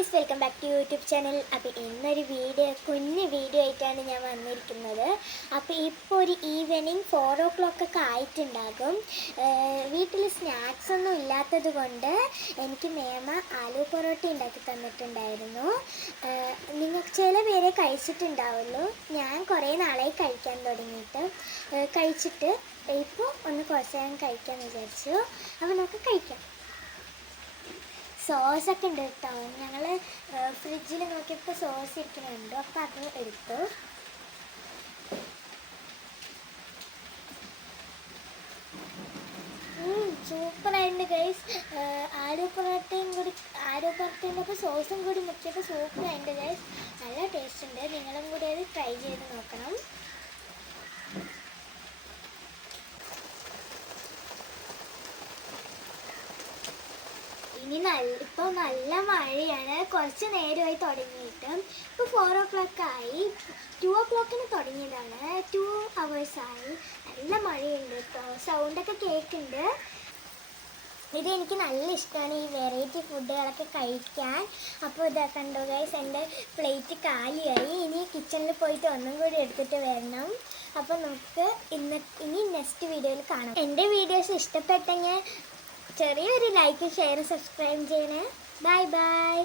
Guys welcome back to YouTube channel. അപ്പോൾ ഇന്നൊരു video കുഞ്ഞ് വീഡിയോ ആയിട്ടാണ് ഞാൻ വന്നിരിക്കുന്നത്. അപ്പോൾ ഇപ്പോൾ ഒരു ഈവനിങ് ഫോർ ഓ ക്ലോക്ക് ഒക്കെ ആയിട്ടുണ്ടാകും. വീട്ടിൽ സ്നാക്സ് ഒന്നും ഇല്ലാത്തത് കൊണ്ട് എനിക്ക് മേമ ആലു പൊറോട്ട ഉണ്ടാക്കി തന്നിട്ടുണ്ടായിരുന്നു. നിങ്ങൾ ചില പേരെ കഴിച്ചിട്ടുണ്ടാവുള്ളൂ. ഞാൻ കുറേ നാളായി കഴിക്കാൻ തുടങ്ങിയിട്ട്. കഴിച്ചിട്ട് ഇപ്പോൾ ഒന്ന് കുറച്ച് നേരം കഴിക്കാൻ വിചാരിച്ചു. അപ്പോൾ നമുക്ക് കഴിക്കാം. സോസൊക്കെ ഉണ്ട് കേട്ടോ. ഞങ്ങൾ ഫ്രിഡ്ജിൽ നോക്കിയപ്പോൾ സോസ് ഇരിക്കുന്നുണ്ട്. അപ്പോൾ അത് എടുത്തു. സൂപ്പറായിട്ടുണ്ട് ഗൈസ് ആലു പൊറോട്ടയും കൂടി ആലു പൊറോട്ടേന്റെ ഒക്കെ സോസും കൂടി മുക്കിയപ്പോൾ സൂപ്പറായിട്ടുണ്ട് ഗൈസ് നല്ല ടേസ്റ്റ് ഉണ്ട്. നിങ്ങളും കൂടി അത് ഇനി നല്ല ഇപ്പോൾ നല്ല മഴയാണ്. കുറച്ച് നേരമായി തുടങ്ങിയിട്ട്. ഇപ്പോൾ ഫോർ ഓ ക്ലോക്ക് ആയി. ടു ഓ ക്ലോക്കിന് തുടങ്ങിയതാണ്. ടു അവേഴ്സ് ആയി. നല്ല മഴയുണ്ട് ഇപ്പോൾ സൗണ്ടൊക്കെ കേൾക്കുന്നുണ്ട്. ഇത് എനിക്ക് നല്ല ഇഷ്ടമാണ് ഈ വെറൈറ്റി ഫുഡുകളൊക്കെ കഴിക്കാൻ. അപ്പോൾ ഇതാ കണ്ടോ ഗൈസ് എന്റെ പ്ലേറ്റ് കാലിയായി. ഇനി കിച്ചണിൽ പോയിട്ട് ഒന്നും കൂടി എടുത്തിട്ട് വരണം. അപ്പോൾ നമുക്ക് ഇന്ന് ഇനി നെക്സ്റ്റ് വീഡിയോയിൽ കാണാം. എന്റെ വീഡിയോസ് ഇഷ്ടപ്പെട്ടെങ്കിൽ ചെറിയൊരു ലൈക്ക് ഷെയർ സബ്സ്ക്രൈബ് ചെയ്യണേ. Bye bye